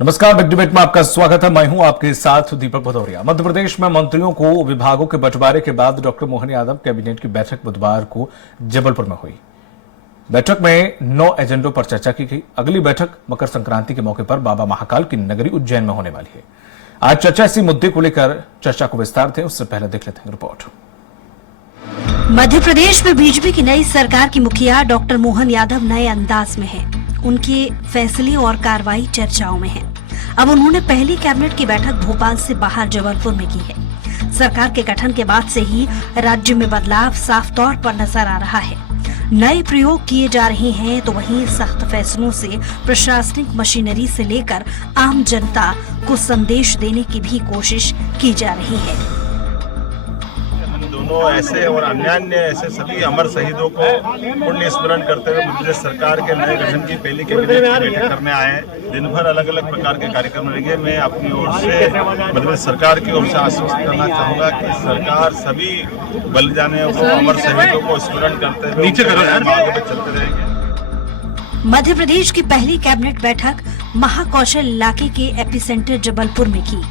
नमस्कार, big debate में आपका स्वागत है। मैं हूं आपके साथ दीपक भदौरिया। मध्य प्रदेश में मंत्रियों को विभागों के बंटवारे के बाद डॉक्टर मोहन यादव कैबिनेट की बैठक बुधवार को जबलपुर में हुई। बैठक में 9 एजेंडों पर चर्चा की गई। अगली बैठक मकर संक्रांति के मौके पर बाबा महाकाल की नगरी उज्जैन में होने वाली है। आज चर्चा इसी मुद्दे को लेकर चर्चा को विस्तार थे, उससे पहले देख लेते हैं रिपोर्ट। मध्य प्रदेश में बीजेपी की नई सरकार की मुखिया डॉक्टर मोहन यादव नए अंदाज में हैं। उनके फैसले और कार्रवाई चर्चाओं में है। अब उन्होंने पहली कैबिनेट की बैठक भोपाल से बाहर जबलपुर में की है। सरकार के गठन के बाद से ही राज्य में बदलाव साफ तौर पर नजर आ रहा है। नए प्रयोग किए जा रहे हैं तो वहीं सख्त फैसलों से प्रशासनिक मशीनरी से लेकर आम जनता को संदेश देने की भी कोशिश की जा रही है। दोनों ऐसे और अन्यान्य ऐसे सभी अमर शहीदों को पुण्य स्मरण करते हुए मध्य प्रदेश सरकार के नए गठन की पहली कैबिनेट की बैठक करने आए हैं। दिन भर अलग अलग प्रकार के कार्यक्रम रहेंगे। मैं अपनी ओर से मध्य प्रदेश सरकार की ओर से आश्वस्त करना चाहूंगा कि सरकार सभी बलिदानियों को, अमर शहीदों को स्मरण करते हुए आगे चलते रहेंगे। मध्य प्रदेश की पहली कैबिनेट बैठक महाकौशल इलाके के एपिसेंटर जबलपुर में की।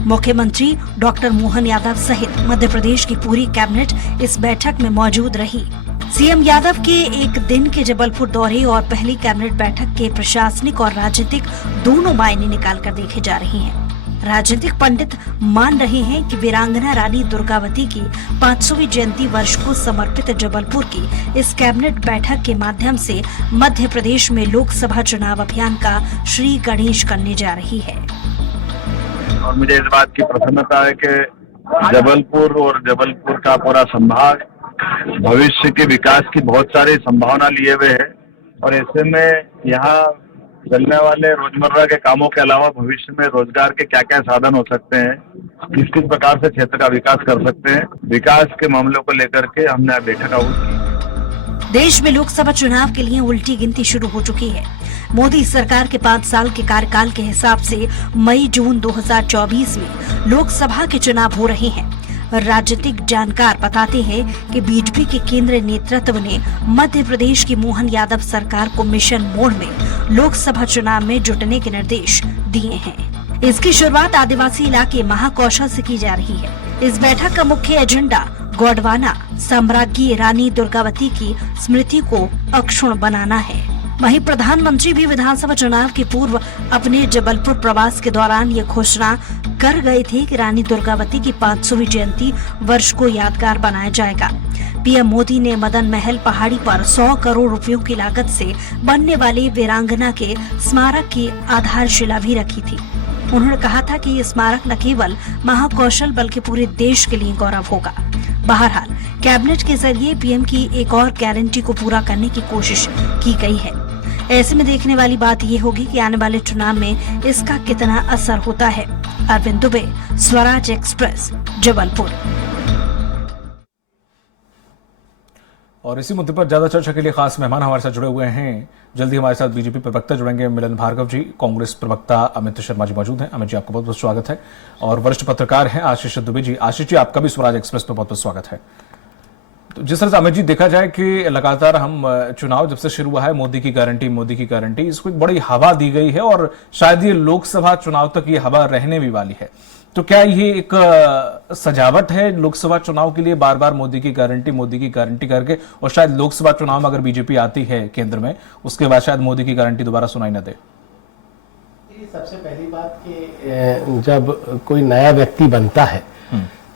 मुख्यमंत्री डॉक्टर मोहन यादव सहित मध्य प्रदेश की पूरी कैबिनेट इस बैठक में मौजूद रही। सीएम यादव के एक दिन के जबलपुर दौरे और पहली कैबिनेट बैठक के प्रशासनिक और राजनीतिक दोनों मायने निकाल कर देखे जा रहे हैं। राजनीतिक पंडित मान रहे हैं कि वीरांगना रानी दुर्गावती की 500वीं जयंती वर्ष को समर्पित जबलपुर की इस कैबिनेट बैठक के माध्यम से मध्य प्रदेश में लोकसभा चुनाव अभियान का श्री गणेश करने जा रही है। और मुझे इस बात की प्रसन्नता है कि जबलपुर और जबलपुर का पूरा संभाग भविष्य के विकास की बहुत सारी संभावना लिए हुए है। और ऐसे में यहाँ चलने वाले रोजमर्रा के कामों के अलावा भविष्य में रोजगार के क्या क्या साधन हो सकते हैं, किस किस प्रकार से क्षेत्र का विकास कर सकते हैं, विकास के मामलों को लेकर के हमने बैठक आयोजित की। देश में लोकसभा चुनाव के लिए उल्टी गिनती शुरू हो चुकी है। मोदी सरकार के 5 साल के कार्यकाल के हिसाब से मई-जून 2024 में लोकसभा के चुनाव हो रहे हैं। राजनीतिक जानकार बताते हैं कि बीजेपी के केंद्रीय नेतृत्व ने मध्य प्रदेश की मोहन यादव सरकार को मिशन मोड में लोकसभा चुनाव में जुटने के निर्देश दिए हैं। इसकी शुरुआत आदिवासी इलाके महाकौशल से की जा रही है। इस बैठक का मुख्य एजेंडा गोंडवाना साम्राज्ञी रानी दुर्गावती की स्मृति को अक्षुण्ण बनाना है। वहीं प्रधानमंत्री भी विधानसभा चुनाव के पूर्व अपने जबलपुर प्रवास के दौरान ये घोषणा कर गए थे कि रानी दुर्गावती की 500वीं जयंती वर्ष को यादगार बनाया जाएगा। पीएम मोदी ने मदन महल पहाड़ी पर 100 करोड़ रुपयों की लागत से बनने वाले वीरांगना के स्मारक की आधारशिला भी रखी थी। उन्होंने कहा था कि ये स्मारक न केवल महाकौशल बल्कि पूरे देश के लिए गौरव होगा। बहरहाल कैबिनेट के जरिए पीएम की एक और गारंटी को पूरा करने की कोशिश की गई है। ऐसे में देखने वाली बात ये होगी कि आने वाले चुनाव में इसका कितना असर होता है। अरविंद दुबे, स्वराज एक्सप्रेस, जबलपुर। और इसी मुद्दे पर ज्यादा चर्चा के लिए खास मेहमान हमारे साथ जुड़े हुए हैं। जल्दी हमारे साथ बीजेपी प्रवक्ता जुड़ेंगे मिलन भार्गव जी, कांग्रेस प्रवक्ता अमित शर्मा जी मौजूद हैं। अमित जी, आपका बहुत बहुत स्वागत है। और वरिष्ठ पत्रकार हैं आशीष दुबे जी। आशीष जी, आपका भी स्वराज एक्सप्रेस में बहुत बहुत स्वागत है। तो जिस तरह से अमित जी देखा जाए कि लगातार हम चुनाव जब से शुरू हुआ है मोदी की गारंटी, इसको एक बड़ी हवा दी गई है और शायद ये लोकसभा चुनाव तक ये हवा रहने भी वाली है। तो क्या ये एक सजावट है लोकसभा चुनाव के लिए, बार बार मोदी की गारंटी करके, और शायद लोकसभा चुनाव में अगर बीजेपी आती है केंद्र में, उसके बाद शायद मोदी की गारंटी दोबारा सुनाई न दे? सबसे पहली बात कि जब कोई नया व्यक्ति बनता है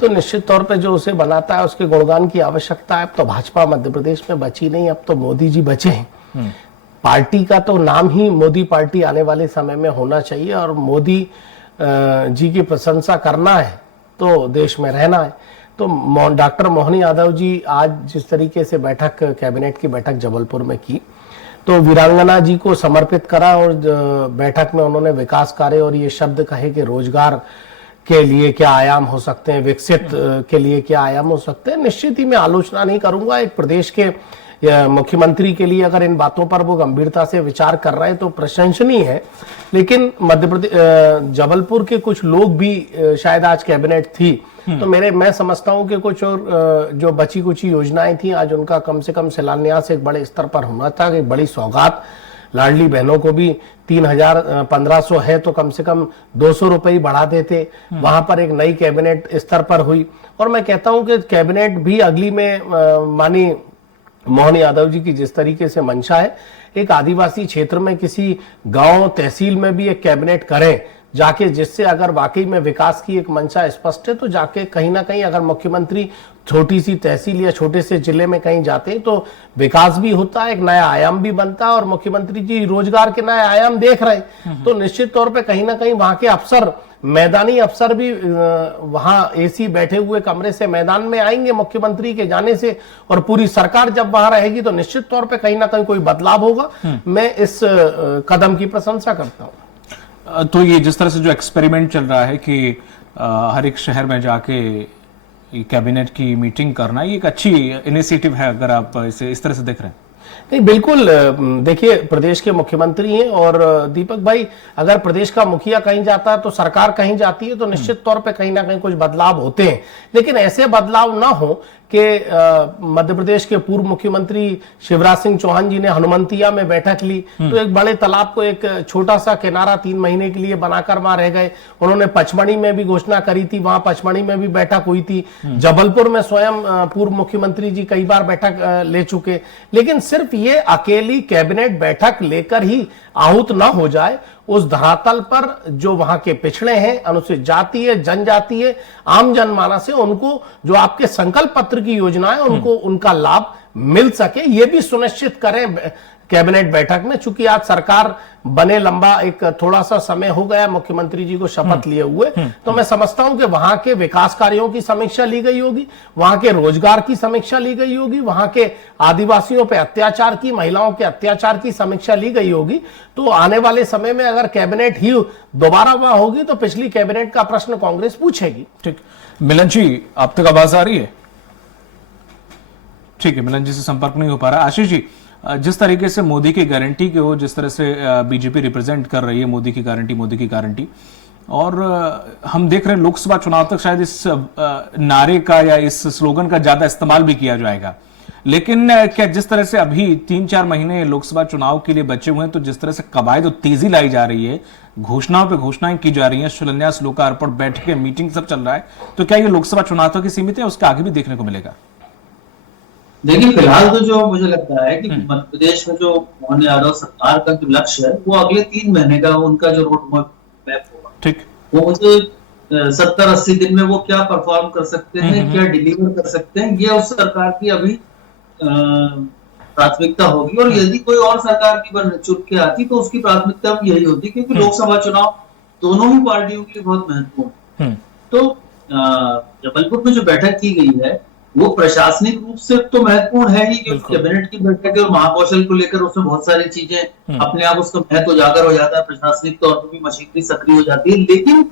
तो निश्चित तौर पे जो उसे बनाता है उसके गुणगान की आवश्यकता है। अब तो भाजपा मध्य प्रदेश में बची नहीं, अब तो मोदी जी बचे हैं। पार्टी का तो नाम ही मोदी पार्टी आने वाले समय में होना चाहिए और मोदी जी की प्रशंसा करना है तो देश में रहना है। तो डॉक्टर मोहन यादव जी आज जिस तरीके से कैबिनेट की बैठक जबलपुर में की तो वीरांगना जी को समर्पित करा और बैठक में उन्होंने विकास कार्य और ये शब्द कहे कि रोजगार के लिए क्या आयाम हो सकते हैं, विकसित के लिए क्या आयाम हो सकते हैं। निश्चित ही मैं आलोचना नहीं करूंगा। एक प्रदेश के मुख्यमंत्री के लिए अगर इन बातों पर वो गंभीरता से विचार कर रहे हैं तो प्रशंसनीय है। लेकिन मध्य प्रदेश जबलपुर के कुछ लोग भी शायद आज कैबिनेट थी तो मैं समझता हूं कि कुछ और जो बची कुछ योजनाएं थी आज उनका कम से कम शिलान्यास एक बड़े स्तर पर होना था। एक बड़ी सौगात लाडली बहनों को भी 3,000 1,500 है तो कम से कम 200 रुपए ही बढ़ा देते। वहां पर एक नई कैबिनेट स्तर पर हुई और मैं कहता हूं कि कैबिनेट भी अगली में मानी मोहन यादव जी की जिस तरीके से मंशा है, एक आदिवासी क्षेत्र में किसी गांव तहसील में भी एक कैबिनेट करें जाके, जिससे अगर वाकई में विकास की एक मंशा स्पष्ट है तो जाके कहीं ना कहीं अगर मुख्यमंत्री छोटी सी तहसील या छोटे से जिले में कहीं जाते हैं तो विकास भी होता है, एक नया आयाम भी बनता है और मुख्यमंत्री जी रोजगार के नए आयाम देख रहे हैं तो निश्चित तौर पे कहीं ना कहीं वहां के अफसर, मैदानी अफसर भी वहां एसी बैठे हुए कमरे से मैदान में आएंगे मुख्यमंत्री के जाने से, और पूरी सरकार जब वहां रहेगी तो निश्चित तौर पे कहीं ना कहीं कोई बदलाव होगा। मैं इस कदम की प्रशंसा करता हूं। तो ये जिस तरह से जो एक्सपेरिमेंट चल रहा है कि हर एक शहर में जाके कैबिनेट की मीटिंग करना, ये एक अच्छी इनिशिएटिव है अगर आप इसे इस तरह से देख रहे हैं। नहीं, बिल्कुल। देखिए, प्रदेश के मुख्यमंत्री हैं और दीपक भाई, अगर प्रदेश का मुखिया कहीं जाता है तो सरकार कहीं जाती है तो निश्चित तौर पे कहीं ना कहीं कुछ बदलाव होते हैं, लेकिन ऐसे बदलाव ना हो कि मध्य प्रदेश के पूर्व मुख्यमंत्री शिवराज सिंह चौहान जी ने हनुमंतिया में बैठक ली तो एक बड़े तालाब को एक छोटा सा किनारा 3 महीने के लिए बनाकर वहां रह गए। उन्होंने पचमढ़ी में भी घोषणा करी थी, वहां पचमढ़ी में भी बैठक हुई थी। जबलपुर में स्वयं पूर्व मुख्यमंत्री जी कई बार बैठक ले चुके, लेकिन सिर्फ ये अकेली कैबिनेट बैठक लेकर ही आहूत ना हो जाए। उस धरातल पर जो वहां के पिछड़े हैं, अनुसूचित जाति है, जनजाति है, आम जनमानस है, उनको जो आपके संकल्प पत्र की योजना है उनको उनका लाभ मिल सके, ये भी सुनिश्चित करें कैबिनेट बैठक में। चूंकि आज सरकार बने लंबा एक थोड़ा सा समय हो गया मुख्यमंत्री जी को शपथ लिए हुए, तो मैं समझता हूं कि वहां के विकास कार्यों की समीक्षा ली गई होगी, वहां के रोजगार की समीक्षा ली गई होगी, वहां के आदिवासियों पे अत्याचार की, महिलाओं के अत्याचार की समीक्षा ली गई होगी। तो आने वाले समय में अगर कैबिनेट ही दोबारा वहां होगी तो पिछली कैबिनेट का प्रश्न कांग्रेस पूछेगी। ठीक, मिलन जी आप तक आवाज आ रही है? ठीक है, मिलन जी से संपर्क नहीं हो पा रहा। आशीष जी, जिस तरीके से मोदी की गारंटी को जिस तरह से बीजेपी रिप्रेजेंट कर रही है, मोदी की गारंटी, और हम देख रहे हैं लोकसभा चुनाव तक शायद इस नारे का या इस स्लोगन का ज्यादा इस्तेमाल भी किया जाएगा, लेकिन क्या जिस तरह से अभी 3-4 महीने लोकसभा चुनाव के लिए बचे हुए हैं तो जिस तरह से कवायद और तेजी लाई जा रही है, घोषणाओं पे घोषणाएं की जा रही हैं, शिलान्यास, लोकार्पण, बैठकें, मीटिंग सब चल रहा है, तो क्या ये लोकसभा चुनाव तक ही सीमित है, उसके आगे भी देखने को मिलेगा? देखिए, फिलहाल तो जो मुझे लगता है कि मध्य प्रदेश में जो मोहन यादव सरकार का जो लक्ष्य है वो अगले 3 महीने का उनका जो रोड मैप होगा, ठीक, वो मुझे 70-80 दिन में वो क्या परफॉर्म कर सकते हैं, क्या डिलीवर कर सकते हैं, ये उस सरकार की अभी प्राथमिकता होगी। और यदि कोई और सरकार की बन चुन के आती तो उसकी प्राथमिकता भी यही होती, क्योंकि लोकसभा चुनाव दोनों ही पार्टियों के लिए बहुत महत्वपूर्ण है। तो जबलपुर में जो बैठक की गई है वो प्रशासनिक रूप से तो महत्वपूर्ण है ही, क्योंकि कैबिनेट की बैठक है और महाकौशल को लेकर उसमें बहुत सारी चीजें अपने आप उसका महत्व उजागर हो जाता है, प्रशासनिक तौर पर भी मशीनरी सक्रिय हो जाती है। लेकिन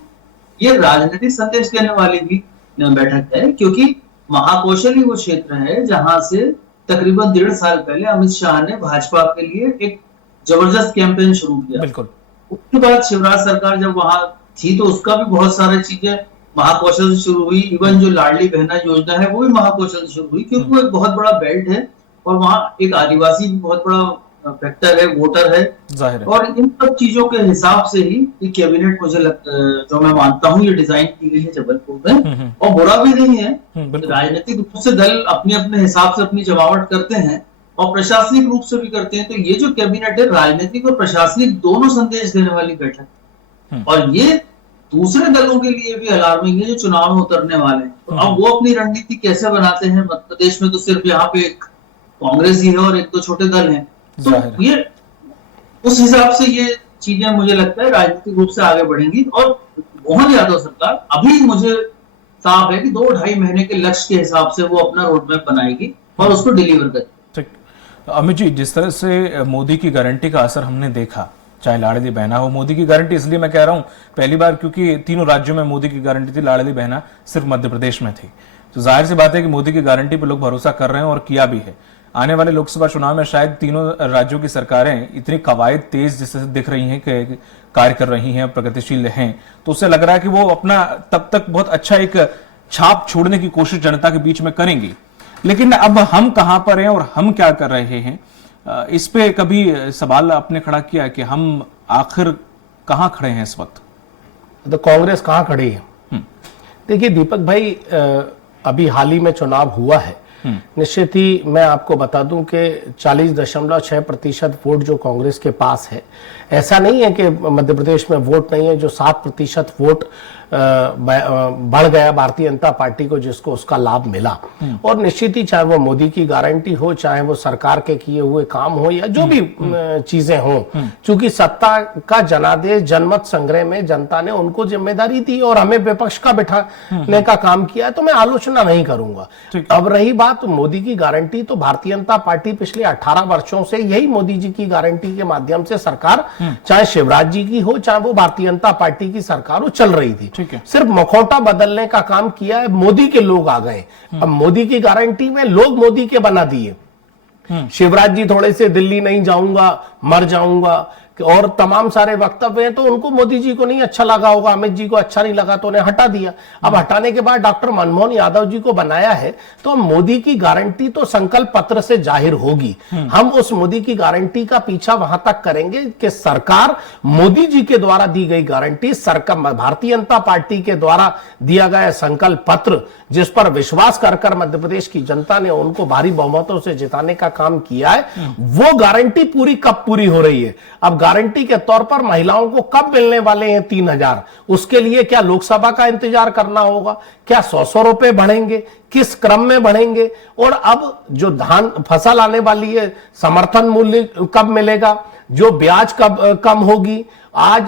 ये राजनीतिक संदेश देने वाली भी बैठक है, क्योंकि महाकौशल ही वो क्षेत्र है जहां से तकरीबन 1.5 साल पहले अमित शाह ने भाजपा के लिए एक जबरदस्त कैंपेन शुरू किया। बिल्कुल। उसके बाद शिवराज सरकार जब वहां थी तो उसका भी बहुत सारी चीजें महाकौशल से शुरू हुई। इवन जो लाडली बहना योजना है वो भी महाकौशल से शुरू हुई, क्योंकि वो एक बहुत बड़ा बेल्ट है और वहां एक आदिवासी भी बहुत बड़ा फैक्टर है, वोटर है, जाहिर है। और इन सब चीजों के हिसाब से ही ये कैबिनेट मुझे जो मैं मानता हूँ ये डिजाइन की गई है जबलपुर में, और बुरा भी नहीं है। राजनीतिक रूप से दल अपने अपने हिसाब से अपनी जमावट करते हैं और प्रशासनिक रूप से भी करते हैं, तो ये जो कैबिनेट है राजनीतिक और प्रशासनिक दोनों संदेश देने वाली बैठक, और ये दूसरे दलों के लिए भी अलार्मिंग है जो चुनाव में उतरने वाले हैं। तो अब वो अपनी रणनीति कैसे बनाते हैं, मध्य प्रदेश में तो सिर्फ यहाँ पे एक कांग्रेस ही है और 1-2 छोटे दल हैं, तो ये उस हिसाब से ये चीजें मुझे लगता है राजनीतिक रूप से आगे बढ़ेंगी। और मोहन यादव सरकार अभी मुझे साफ है कि 2-2.5 महीने के लक्ष्य के हिसाब से वो अपना रोड मैप बनाएगी और उसको डिलीवर करेगी। अमित जी, जिस तरह से मोदी की गारंटी का असर हमने देखा, चाहे लाडली बहना हो, मोदी की गारंटी इसलिए मैं कह रहा हूं पहली बार क्योंकि तीनों राज्यों में मोदी की गारंटी थी, लाडली बहना सिर्फ मध्य प्रदेश में थी, तो जाहिर सी बात है कि मोदी की गारंटी पर लोग भरोसा कर रहे हैं और किया भी है। आने वाले लोकसभा चुनाव में शायद तीनों राज्यों की सरकारें इतनी कवायद तेज जिससे दिख रही हैं कि कार्य कर रही हैं, प्रगतिशील हैं, तो उससे लग रहा है कि वो अपना तब तक बहुत अच्छा एक छाप छोड़ने की कोशिश जनता के बीच में करेंगी। लेकिन अब हम कहां पर हैं और हम क्या कर रहे हैं, इस पे कभी सवाल आपने खड़ा किया कि हम आखिर कहां खड़े हैं इस वक्त? तो कांग्रेस कहां खड़ी है? देखिए दीपक भाई, अभी हाल ही में चुनाव हुआ है। निश्चित ही मैं आपको बता दूं कि 40.6% वोट जो कांग्रेस के पास है, ऐसा नहीं है कि मध्य प्रदेश में वोट नहीं है। जो 7% वोट बढ़ गया भारतीय जनता पार्टी को, जिसको उसका लाभ मिला। और निश्चित ही चाहे वो मोदी की गारंटी हो, चाहे वो सरकार के किए हुए काम हो, या जो भी चीजें हों, चूंकि सत्ता का जनादेश जनमत संग्रह में जनता ने उनको जिम्मेदारी दी और हमें विपक्ष का बिठाने का काम किया है, तो मैं आलोचना नहीं करूंगा। अब रही बात मोदी की गारंटी, तो भारतीय जनता पार्टी पिछले 18 वर्षों से यही मोदी जी की गारंटी के माध्यम से सरकार, चाहे शिवराज जी की हो, चाहे वो भारतीय जनता पार्टी की सरकार हो, चल रही थी। सिर्फ मुखौटा बदलने का काम किया है। मोदी के लोग आ गए। अब मोदी की गारंटी में लोग मोदी के बना दिए। शिवराज जी थोड़े से दिल्ली नहीं जाऊंगा, मर जाऊंगा, और तमाम सारे वक्तव्य हैं, तो उनको मोदी जी को नहीं अच्छा लगा होगा, अमित जी को अच्छा नहीं लगा, तो उन्हें हटा दिया। अब हटाने के बाद डॉक्टर मनमोहन यादव जी को बनाया है, तो मोदी की गारंटी तो संकल्प पत्र से जाहिर होगी। हम उस मोदी की गारंटी का पीछा वहां तक करेंगे कि सरकार मोदी जी के द्वारा दी गई गारंटी, सरकार भारतीय जनता पार्टी के द्वारा दिया गया संकल्प पत्र, जिस पर विश्वास कर मध्य प्रदेश की जनता ने उनको भारी बहुमतों से जिताने का काम किया है, वो गारंटी पूरी कब पूरी हो रही है? अब गारंटी के तौर पर महिलाओं को कब मिलने वाले हैं 3,000? उसके लिए क्या लोकसभा का इंतजार करना होगा? क्या 100 रुपए बढ़ेंगे? किस क्रम में बढ़ेंगे? और अब जो धान फसल आने वाली है, समर्थन मूल्य कब मिलेगा? जो ब्याज कब कम होगी? आज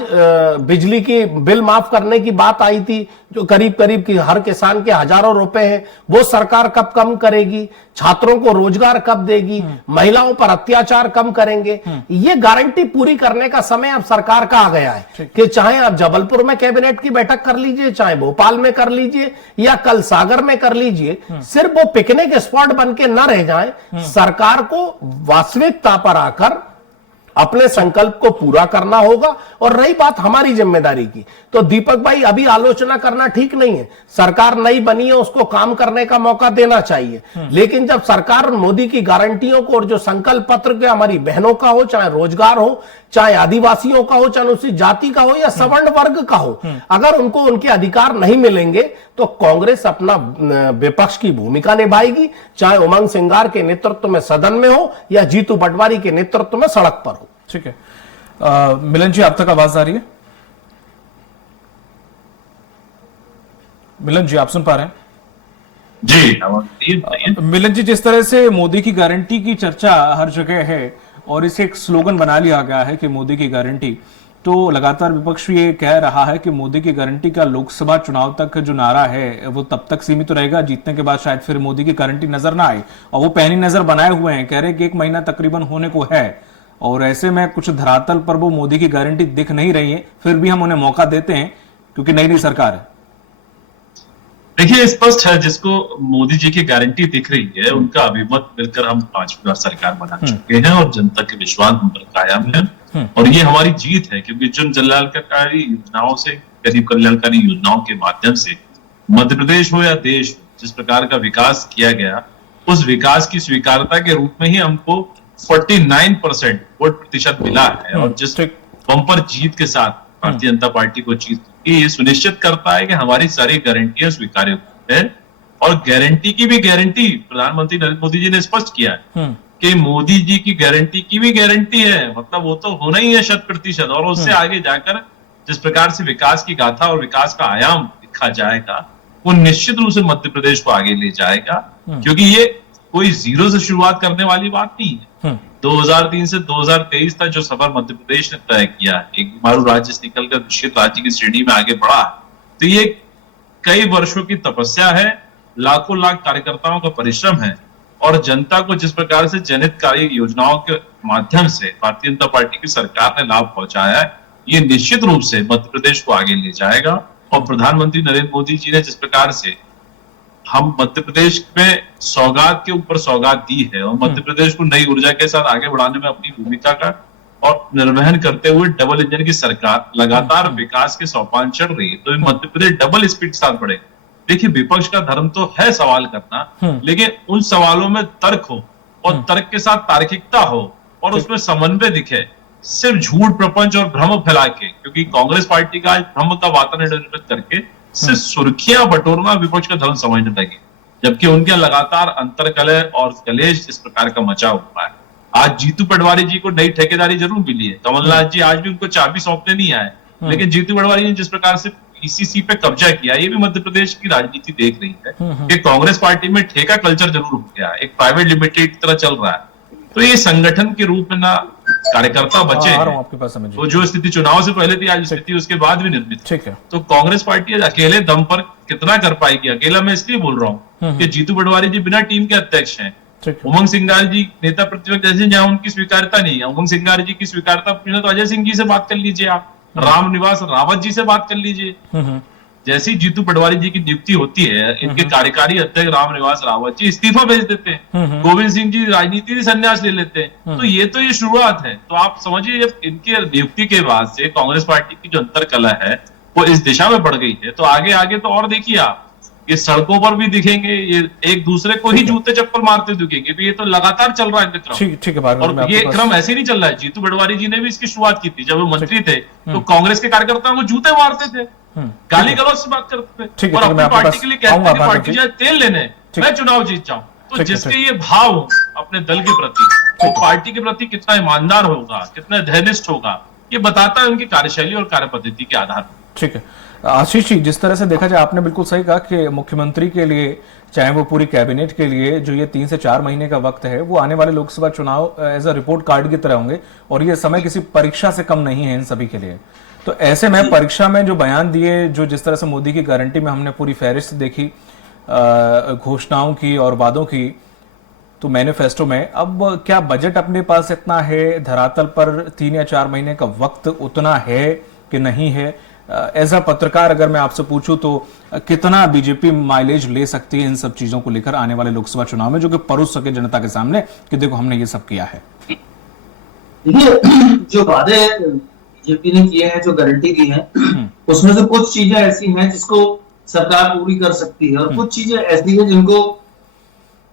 बिजली की बिल माफ करने की बात आई थी, जो करीब करीब की हर किसान के हजारों रुपए हैं, वो सरकार कब कम करेगी? छात्रों को रोजगार कब देगी? महिलाओं पर अत्याचार कम करेंगे? ये गारंटी पूरी करने का समय अब सरकार का आ गया है कि चाहे आप जबलपुर में कैबिनेट की बैठक कर लीजिए, चाहे भोपाल में कर लीजिए, या कल सागर में कर लीजिए, सिर्फ वो पिकनिक स्पॉट बन के न रह जाए। सरकार को वास्तविकता पर आकर अपने संकल्प को पूरा करना होगा। और रही बात हमारी जिम्मेदारी की, तो दीपक भाई अभी आलोचना करना ठीक नहीं है। सरकार नई बनी है, उसको काम करने का मौका देना चाहिए। लेकिन जब सरकार मोदी की गारंटियों को और जो संकल्प पत्र के हमारी बहनों का हो, चाहे रोजगार हो, चाहे आदिवासियों का हो, चाहे उसी जाति का हो या सवर्ण वर्ग का हो, अगर उनको उनके अधिकार नहीं मिलेंगे, तो कांग्रेस अपना विपक्ष की भूमिका निभाएगी, चाहे उमंग सिंगार के नेतृत्व में सदन में हो या जीतू पटवारी के नेतृत्व में सड़क पर हो। ठीक है, मिलन जी, आप तक आवाज आ रही है? मिलन जी, आप सुन पा रहे हैं? जी मिलन जी, जिस तरह से मोदी की गारंटी की चर्चा हर जगह है और इसे एक स्लोगन बना लिया गया है कि मोदी की गारंटी, तो लगातार विपक्ष ये कह रहा है कि मोदी की गारंटी का लोकसभा चुनाव तक जो नारा है वो तब तक सीमित रहेगा, जीतने के बाद शायद फिर मोदी की गारंटी नजर ना आए। और वो पैनी नजर बनाए हुए हैं, कह रहे हैं कि 1 महीना तकरीबन होने को है, और ऐसे में कुछ धरातल पर वो मोदी की गारंटी दिख नहीं रही है, फिर भी हम उन्हें मौका देते हैं क्योंकि नई नई सरकार है। देखिए, स्पष्ट है जिसको मोदी जी की गारंटी दिख रही है, उनका अभिमत मिलकर हम 5 बार सरकार बना चुके हैं और जनता के विश्वास हम पर कायम है। और ये हमारी जीत है, क्योंकि जन कल्याणकारी योजनाओं से, गरीब कल्याणकारी योजनाओं के माध्यम से मध्य प्रदेश हो या देश हो, जिस प्रकार का विकास किया गया, उस विकास की स्वीकारता के रूप में ही हमको 49% वोट प्रतिशत मिला है। और जिस बम्पर जीत के साथ भारतीय जनता पार्टी को जीत, ये सुनिश्चित करता है कि हमारी सारी गारंटियां स्वीकार्य है। और गारंटी की भी गारंटी प्रधानमंत्री नरेंद्र मोदी जी ने स्पष्ट किया है कि मोदी जी की गारंटी की भी गारंटी है, मतलब वो तो होना ही है 100%। और उससे आगे जाकर जिस प्रकार से विकास की गाथा और विकास का आयाम लिखा जाएगा, वो निश्चित रूप से मध्य प्रदेश को आगे ले जाएगा, क्योंकि ये कोई जीरो से शुरुआत करने वाली बात नहीं है। 2003 से 2023 तक जो सफर मध्य प्रदेश ने तय किया, एक मारू राज्य से निकलकर निश्चित राज्य की श्रेणी में आगे बढ़ा, तो ये कई वर्षों की तपस्या है, लाखों लाख कार्यकर्ताओं का परिश्रम है। और जनता को जिस प्रकार से जनहितकारी योजनाओं के माध्यम से भारतीय जनता पार्टी की सरकार ने लाभ पहुंचाया है, ये निश्चित रूप से मध्य प्रदेश को आगे ले जाएगा। और प्रधानमंत्री नरेंद्र मोदी जी ने जिस प्रकार से हम मध्य प्रदेश में सौगात के ऊपर सौगात दी है और मध्य प्रदेश को नई ऊर्जा के साथ आगे बढ़ाने में अपनी भूमिका का और निर्वहन करते हुए डबल इंजन की सरकार लगातार विकास के सोपान चढ़ रही है, तो मध्य प्रदेश डबल स्पीड के साथ बढ़ेगा। देखिए, विपक्ष का धर्म तो है सवाल करना, लेकिन उन सवालों में तर्क हो और तर्क के साथ तार्किकता हो, और उसमें समन्वय दिखे, सिर्फ झूठ प्रपंच और भ्रम फैला के, क्योंकि कांग्रेस पार्टी का आज भ्रम का वातावरण निर्मित करके सिर्फ सुर्खियां बटोरना विपक्ष का धर्म समझने लगे, जबकि उनके लगातार अंतरकलह और कलेश इस प्रकार का मचा हुआ है। आज जीतू पटवारी जी को नई ठेकेदारी जरूर मिली है, कमलनाथ जी आज भी उनको चाबी सौंपने नहीं आए, लेकिन जीतू पटवारी ने जिस प्रकार से पीसीसी पे कब्जा किया, ये भी मध्य प्रदेश की राजनीति देख रही है कि कांग्रेस पार्टी में ठेका कल्चर जरूर हो गया है, एक प्राइवेट लिमिटेड की तरह चल रहा है। तो ये संगठन के रूप में ना कार्यकर्ता बचे हैं, आपके पास समझिए। तो जो स्थिति चुनाव से पहले थी आज स्थिति उसके बाद भी निर्मित है। ठीक है। तो कांग्रेस पार्टी अकेले दम पर कितना कर पाएगी? अकेला मैं इसलिए बोल रहा हूँ कि जीतू पटवारी जी बिना टीम के अध्यक्ष हैं, उमंग सिंघार जी नेता प्रतिपक्ष जैसे, जहां उनकी स्वीकार्यता नहीं है, उमंग सिंघार जी की स्वीकार्यता पूछना तो अजय सिंह जी से बात कर लीजिए, आप रामनिवास रावत जी से बात कर लीजिए। जैसी जीतू पटवारी जी की नियुक्ति होती है, इनके कार्यकारी अध्यक्ष रामनिवास रावत जी इस्तीफा भेज देते हैं, गोविंद सिंह जी राजनीति से संन्यास ले लेते हैं। तो ये शुरुआत है। तो आप समझिए, जब इनके नियुक्ति के बाद से कांग्रेस पार्टी की जो अंतरकलह है वो इस दिशा में बढ़ गई है, तो आगे आगे तो और देखिए आप, ये सड़कों पर भी दिखेंगे, ये एक दूसरे को ही जूते चप्पल मारते दिखेंगे। तो ये तो लगातार चल रहा है क्रम। ठीक है। और ये क्रम ऐसे नहीं चल रहा है। जीतू पटवारी जी ने भी इसकी शुरुआत की थी, जब वो मंत्री थे तो कांग्रेस के कार्यकर्ताओं को जूते मारते थे, गाली गलौज से बात करते थे, और अपनी पार्टी के लिए कहते थे पार्टी जाए तेल लेने, मैं चुनाव जीत जाऊं। तो जिसके ये भाव हो अपने दल के प्रति, तो पार्टी के प्रति कितना ईमानदार होगा, कितना धैर्यनिष्ठ होगा, ये बताता है उनकी कार्यशैली और कार्यपद्धति के आधार पर। ठीक है आशीष जी, जिस तरह से देखा जाए, आपने बिल्कुल सही कहा कि मुख्यमंत्री के लिए, चाहे वो पूरी कैबिनेट के लिए, जो ये 3 से 4 महीने का वक्त है, वो आने वाले लोकसभा चुनाव एज अ रिपोर्ट कार्ड की तरह होंगे, और ये समय किसी परीक्षा से कम नहीं है इन सभी के लिए। तो ऐसे में परीक्षा में जो बयान दिए, जो जिस तरह से मोदी की गारंटी में हमने पूरी फहरिस्त देखी, घोषणाओं की और वादों की, तो मैनिफेस्टो में, अब क्या बजट अपने पास इतना है, धरातल पर 3 या 4 महीने का वक्त उतना है कि नहीं है? एज अ पत्रकार अगर मैं आपसे पूछूं तो कितना बीजेपी माइलेज ले सकती है इन सब चीजों को लेकर आने वाले लोकसभा चुनाव में, जो कि परोस सके जनता के सामने कि देखो हमने ये सब किया है? देखिए, जो वादे बीजेपी ने किए हैं, जो गारंटी दी है, उसमें से कुछ चीजें ऐसी हैं जिसको सरकार पूरी कर सकती है, और कुछ चीजें ऐसी है जिनको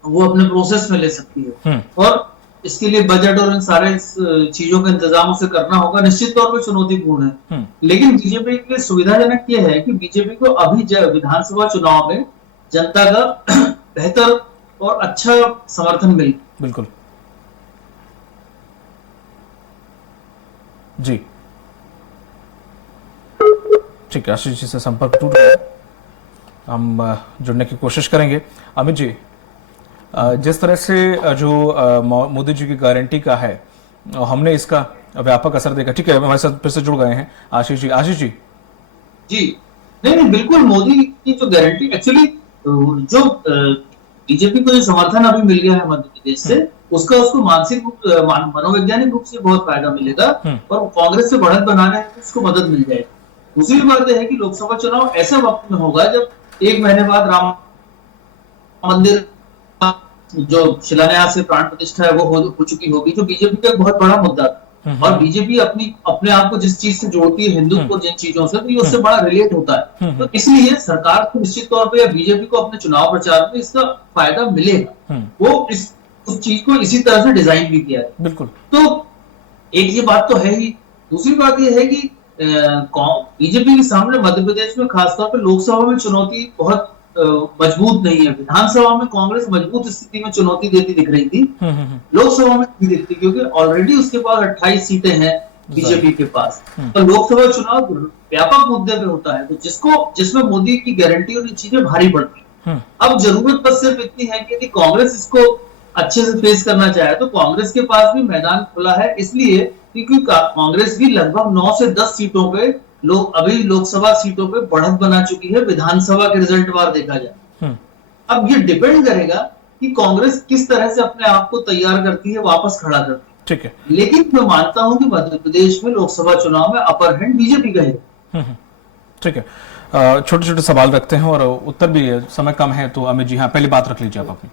वो अपने प्रोसेस में ले सकती है, और इसके लिए बजट और इन सारे चीजों का इंतजाम उसे करना होगा। निश्चित तौर पर चुनौतीपूर्ण है, लेकिन बीजेपी के लिए सुविधाजनक ये है कि बीजेपी को अभी विधानसभा चुनाव में जनता का बेहतर और अच्छा समर्थन मिले। बिल्कुल जी। ठीक है, आशीष जी से संपर्क टूट गया, हम जुड़ने की कोशिश करेंगे। अमित जी, जिस तरह से जो मोदी जी की गारंटी का है, हमने इसका व्यापक असर देखा। ठीक है, हमारे साथ फिर से जुड़ गए हैं आशीष जी। आशीष जी जी, नहीं, बिल्कुल मोदी की जो गारंटी, एक्चुअली जो बीजेपी को जो समर्थन अभी मिल गया है मध्य प्रदेश से, उसका उसको मानसिक मनोवैज्ञानिक रूप से बहुत फायदा मिलेगा, और कांग्रेस से बढ़त बनाने में उसको मदद मिल जाएगी। दूसरी बात यह है कि लोकसभा चुनाव ऐसे वक्त में होगा जब 1 महीने बाद राम मंदिर जो शिलान्यास से प्राण प्रतिष्ठा है वो हो चुकी होगी, जो बीजेपी का एक बहुत बड़ा मुद्दा था। और बीजेपी अपने आप को जिस चीज से जोड़ती है, हिंदुत्व और जिन चीजों से, तो ये उससे बड़ा रिलेट होता है। तो इसलिए सरकार को निश्चित तौर पर या बीजेपी को अपने चुनाव प्रचार में इसका फायदा मिलेगा। वो उस चीज को इसी तरह से डिजाइन भी किया है। बिल्कुल। तो एक ये बात तो है ही। दूसरी बात ये है कि बीजेपी के सामने मध्य प्रदेश में खासतौर पर लोकसभा में चुनौती बहुत मजबूत नहीं है। विधानसभा में कांग्रेस मजबूत स्थिति में चुनौती देती दिख रही थी, लोकसभा में नहीं दिखती, क्योंकि ऑलरेडी उसके पास 28 सीटें हैं बीजेपी के पास। तो लोकसभा चुनाव व्यापक मुद्दे पे होता है, तो जिसमें मोदी की गारंटी और ये चीजें भारी पड़ती है। अब जरूरत बस सिर्फ इतनी है कि यदि कांग्रेस इसको अच्छे से फेस करना चाहे तो कांग्रेस के पास भी मैदान खुला है, इसलिए क्योंकि कांग्रेस भी लगभग 9 से 10 सीटों पे अभी लोकसभा सीटों पे बढ़त बना चुकी है, विधानसभा के रिजल्ट बार देखा जाए। अब ये डिपेंड करेगा कि कांग्रेस किस तरह से अपने आप को तैयार करती है, वापस खड़ा करती है। ठीक है, लेकिन मैं मानता हूं कि मध्य प्रदेश में लोकसभा चुनाव में अपर हैंड बीजेपी का है। ठीक है, छोटे छोटे सवाल रखते हैं और उत्तर भी समय कम है, तो अमित जी हाँ पहली बात रख लीजिए आप अपनी।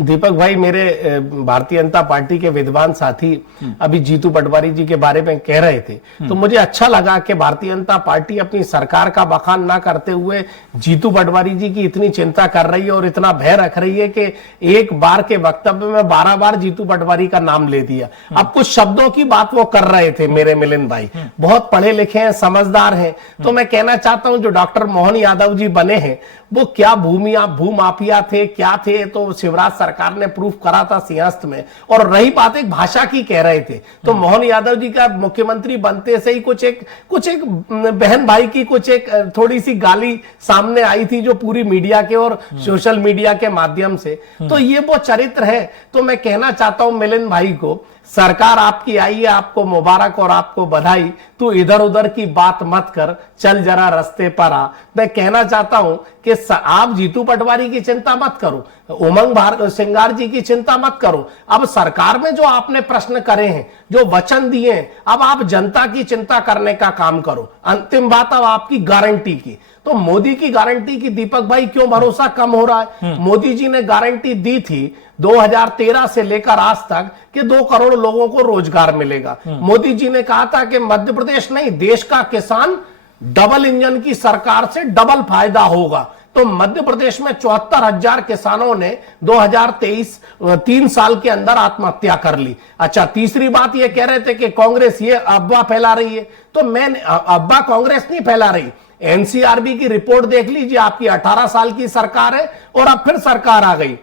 दीपक भाई, मेरे भारतीय जनता पार्टी के विद्वान साथी अभी जीतू पटवारी जी के बारे में कह रहे थे, तो मुझे अच्छा लगा कि भारतीय जनता पार्टी अपनी सरकार का बखान ना करते हुए जीतू पटवारी जी की इतनी चिंता कर रही है और इतना भय रख रही है कि एक बार के वक्तव्य में 12 बार जीतू पटवारी का नाम ले दिया। अब कुछ शब्दों की बात वो कर रहे थे मेरे मिलिंद भाई, बहुत पढ़े लिखे हैं, समझदार हैं, तो मैं कहना चाहता हूं जो डॉक्टर मोहन यादव जी बने हैं वो क्या भूमाफिया थे, क्या थे, तो शिवराज सरकार ने प्रूफ करा था सिंहस्थ में। और रही बात एक भाषा की कह रहे थे, तो मोहन यादव जी का मुख्यमंत्री बनते से ही कुछ एक बहन भाई की कुछ एक थोड़ी सी गाली सामने आई थी जो पूरी मीडिया के और सोशल मीडिया के माध्यम से, तो ये वो चरित्र है। तो मैं कहना चाहता हूं मिलिंद भाई को, सरकार आपकी आई है, आपको मुबारक और आपको बधाई, तू इधर उधर की बात मत कर, चल जरा रास्ते पर आ। मैं कहना चाहता हूं कि आप जीतू पटवारी की चिंता मत करो, उमंग सिंगार जी की चिंता मत करो। अब सरकार में जो आपने प्रश्न करे हैं, जो वचन दिए हैं, अब आप जनता की चिंता करने का काम करो। अंतिम बात अब आपकी गारंटी की, तो मोदी की गारंटी की दीपक भाई क्यों भरोसा कम हो रहा है? मोदी जी ने गारंटी दी थी 2013 से लेकर आज तक कि 2 करोड़ लोगों को रोजगार मिलेगा। मोदी जी ने कहा था कि मध्य प्रदेश नहीं, देश का किसान डबल इंजन की सरकार से डबल फायदा होगा। तो मध्य प्रदेश में 74,000 किसानों ने 2023 3 साल के अंदर आत्महत्या कर ली। अच्छा, तीसरी बात ये कह रहे थे कि कांग्रेस ये अफवाह फैला रही है, तो मैं अफवाह कांग्रेस नहीं फैला रही। एनसीआरबी की रिपोर्ट देख लीजिए, आपकी 18 साल की सरकार है और अब फिर सरकार आ गई।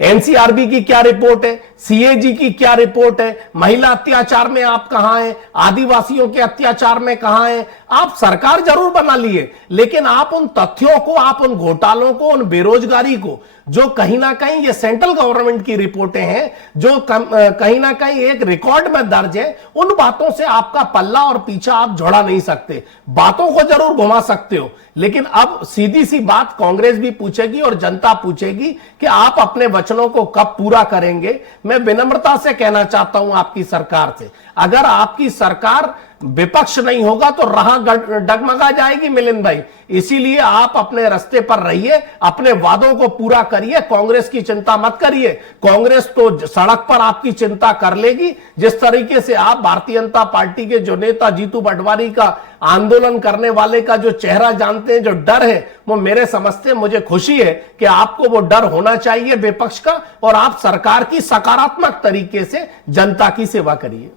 एनसीआरबी की क्या रिपोर्ट है, सीएजी की क्या रिपोर्ट है, महिला अत्याचार में आप कहां हैं, आदिवासियों के अत्याचार में कहां हैं? आप सरकार जरूर बना लिए, लेकिन आप उन तथ्यों को, आप उन घोटालों को, उन बेरोजगारी को, जो कहीं ना कहीं ये सेंट्रल गवर्नमेंट की रिपोर्टें हैं, जो कहीं ना कहीं एक रिकॉर्ड में दर्ज है, उन बातों से आपका पल्ला और पीछा आप जोड़ा नहीं सकते। बातों को जरूर घुमा सकते हो, लेकिन अब सीधी सी बात कांग्रेस भी पूछेगी और जनता पूछेगी कि आप अपने वचनों को कब पूरा करेंगे। मैं विनम्रता से कहना चाहता हूं आपकी सरकार से, अगर आपकी सरकार विपक्ष नहीं होगा तो राह डगमगा जाएगी मिलिंद भाई। इसीलिए आप अपने रास्ते पर रहिए, अपने वादों को पूरा करिए, कांग्रेस की चिंता मत करिए। कांग्रेस तो सड़क पर आपकी चिंता कर लेगी। जिस तरीके से आप भारतीय जनता पार्टी के जो नेता जीतू पटवारी का आंदोलन करने वाले का जो चेहरा जानते हैं, जो डर है, वो मेरे समझते, मुझे खुशी है कि आपको वो डर होना चाहिए विपक्ष का, और आप सरकार की सकारात्मक तरीके से जनता की सेवा करिए।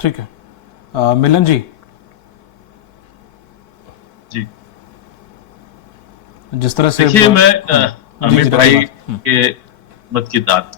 ठीक है, मिलन जी जी, जिस तरह से देखिए मैं अमित भाई के मत की दाद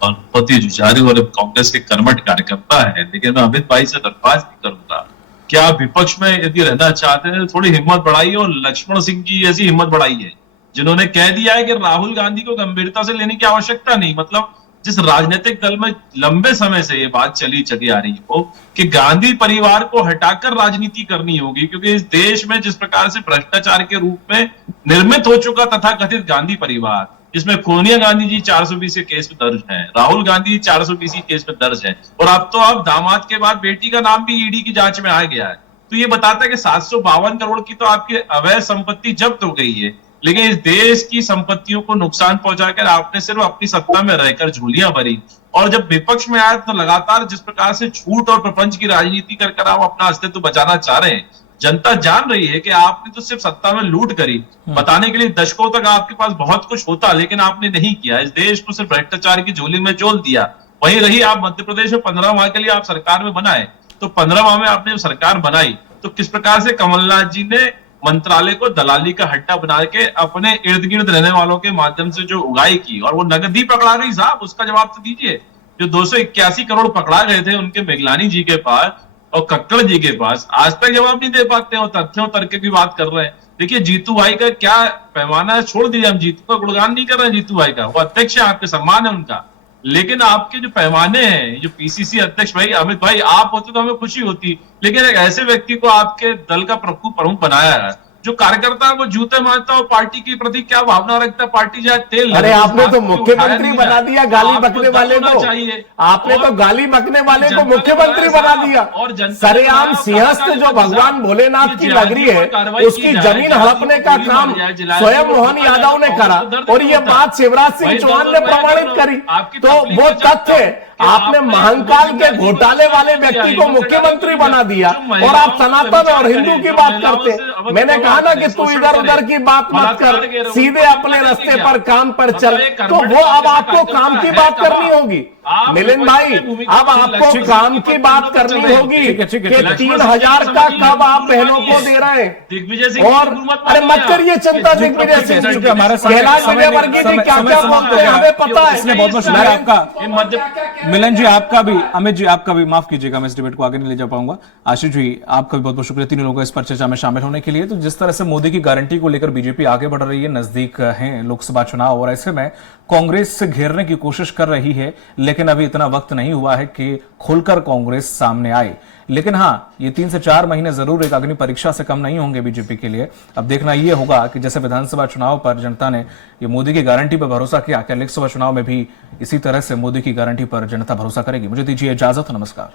और बहुत ही जुझारू और कांग्रेस के कर्मठ कार्यकर्ता है, लेकिन मैं अमित भाई से दरख्वास्त भी करूंगा कि आप विपक्ष में यदि रहना चाहते हैं थोड़ी हिम्मत बढ़ाइए, और लक्ष्मण सिंह जी ऐसी हिम्मत बढ़ाइए जिन्होंने कह दिया है कि राहुल गांधी को गंभीरता से लेने की आवश्यकता नहीं। मतलब जिस राजनीतिक दल में लंबे समय से ये बात चली आ रही हो कि गांधी परिवार को हटाकर राजनीति करनी होगी, क्योंकि इस देश में जिस प्रकार से भ्रष्टाचार के रूप में निर्मित हो चुका तथाकथित गांधी परिवार, जिसमें सोनिया गांधी जी 420 केस में दर्ज हैं, राहुल गांधी 420 केस में दर्ज है, और अब तो अब दामाद के बाद बेटी का नाम भी ईडी की जांच में आ गया है। तो ये बताता है कि 752 करोड़ की तो आपकी अवैध संपत्ति जब्त हो गई है, लेकिन इस देश की संपत्तियों को नुकसान पहुंचाकर आपने सिर्फ अपनी सत्ता में रहकर झोलियां भरी। और जब विपक्ष में आए तो लगातार जिस प्रकार से झूठ और प्रपंच की राजनीति कर आप अपना अस्तित्व बचाना चाह रहे हैं, जनता जान रही है कि आपने तो सिर्फ सत्ता में लूट करी। बताने के लिए दशकों तक आपके पास बहुत कुछ होता, लेकिन आपने नहीं किया। इस देश को सिर्फ भ्रष्टाचार की झोली में झोल दिया। वहीं रही आप मध्य प्रदेश में 15 माह के लिए आप सरकार में बनाए, तो 15 माह में आपने सरकार बनाई तो किस प्रकार से कमलनाथ जी ने मंत्रालय को दलाली का हड्डा बना के अपने इर्द गिर्द रहने वालों के माध्यम से जो उगाई की, और वो नगदी पकड़ा गई साहब, उसका जवाब तो दीजिए। जो 281 करोड़ पकड़ा गए थे उनके मेघलानी जी के पास और कक्कड़ जी के पास, आज तक जवाब नहीं दे पाते हो, तथ्यों तर्क की बात कर रहे हैं। देखिए जीतू भाई का क्या पैमाना है, छोड़ दीजिए, हम जीतू का गुणगान नहीं कर रहे हैं। जीतू भाई का वो अध्यक्ष है, आपके सम्मान है उनका, लेकिन आपके जो पैमाने हैं, जो पीसीसी अध्यक्ष भाई अमित भाई आप होते तो हमें खुशी होती, लेकिन एक ऐसे व्यक्ति को आपके दल का प्रमुख बनाया है जो कार्यकर्ता है वो जूते मारता है और पार्टी के प्रति क्या भावना रखता है, पार्टी जाए तेल अरे लगे, आपने उस तो बात को मुख्यमंत्री उठाया नहीं बना जाए। दिया गाली आपको बकने वाले दम होना को, चाहिए। आपने और तो गाली बकने वाले को जनता ने मुख्यमंत्री बनाया बना साहब, दिया। और जनता ने सरेआम बनाया, सिंहस्थ सरकार जो ने भगवान साहब, भोलेनाथ कि की जिहादियों नगरी पर है कार्रवाई उसकी की जाए, जमीन जिहादियों हड़पने को का गोली काम मारी जाए, जिहादियों स्वयं को मोहन रोका यादव ने जाए, करा तो दर्द और नहीं ये होता। बात शिवराज सिंह वही चौहान दर्द ने मैं प्रमाणित कर रहा हूं। करी। आपकी तो तकलीफ वो में जानता तथ्य हूं कि आपने आपने महंकाल के मोदी घोटाले वाले जी व्यक्ति की को आई, मुख्यमंत्री जो बना दिया महिलाओं और आप से सनातन विचार और हिंदू करें, की जो बात महिलाओं करते से अवैध मैंने कहा ना व्यवहार कि तू करें, इधर शोषण उधर करें, की बात मत बलात्कार कर, करें, सीधे उनको अपने मदद रास्ते किया। पर काम पर मतलब चल। ये तो कर्मठ वो अब कांग्रेस आपको कार्यकर्ता काम की है बात तबाह। करनी होगी आप मिलिंद विपक्ष भाई, की भूमिका अब में आपको लक्ष्मण काम सिंह की की बात पत्नी करनी चल रही होगी ठीक है, ठीक है, कि ठीक है। 3000 का कब आप बहनों को दे रहे हैं दिग्विजय सिंह और अरे मत करिए चिंता दिग्विजय सिंह जी। चूंकि हमारा कैलाश विजयवर्गीय जी क्या क्या बोलते हैं हमें पता है। इसलिए बहुत बहुत शुक्रिया आपका ये मध्य मिलन जी, आपका भी, अमित जी आपका भी, माफ कीजिएगा मैं इस डिबेट को आगे नहीं ले जा पाऊंगा। आशीष जी आपका भी बहुत बहुत शुक्रिया तीनों लोगों को इस पर चर्चा में शामिल होने के लिए। तो जिस तरह से मोदी की गारंटी को लेकर बीजेपी आगे बढ़ रही है, नजदीक हैं लोकसभा चुनाव और ऐसे में कांग्रेस से घेरने की कोशिश कर रही है, लेकिन अभी इतना वक्त नहीं हुआ है कि खुलकर कांग्रेस सामने आए। लेकिन हाँ, ये 3 से 4 महीने जरूर एक अग्नि परीक्षा से कम नहीं होंगे बीजेपी के लिए। अब देखना यह होगा कि जैसे विधानसभा चुनाव पर जनता ने ये मोदी की गारंटी पर भरोसा किया, क्या लोकसभा चुनाव में भी इसी तरह से मोदी की गारंटी पर जनता भरोसा करेगी। मुझे दीजिए इजाजत, नमस्कार।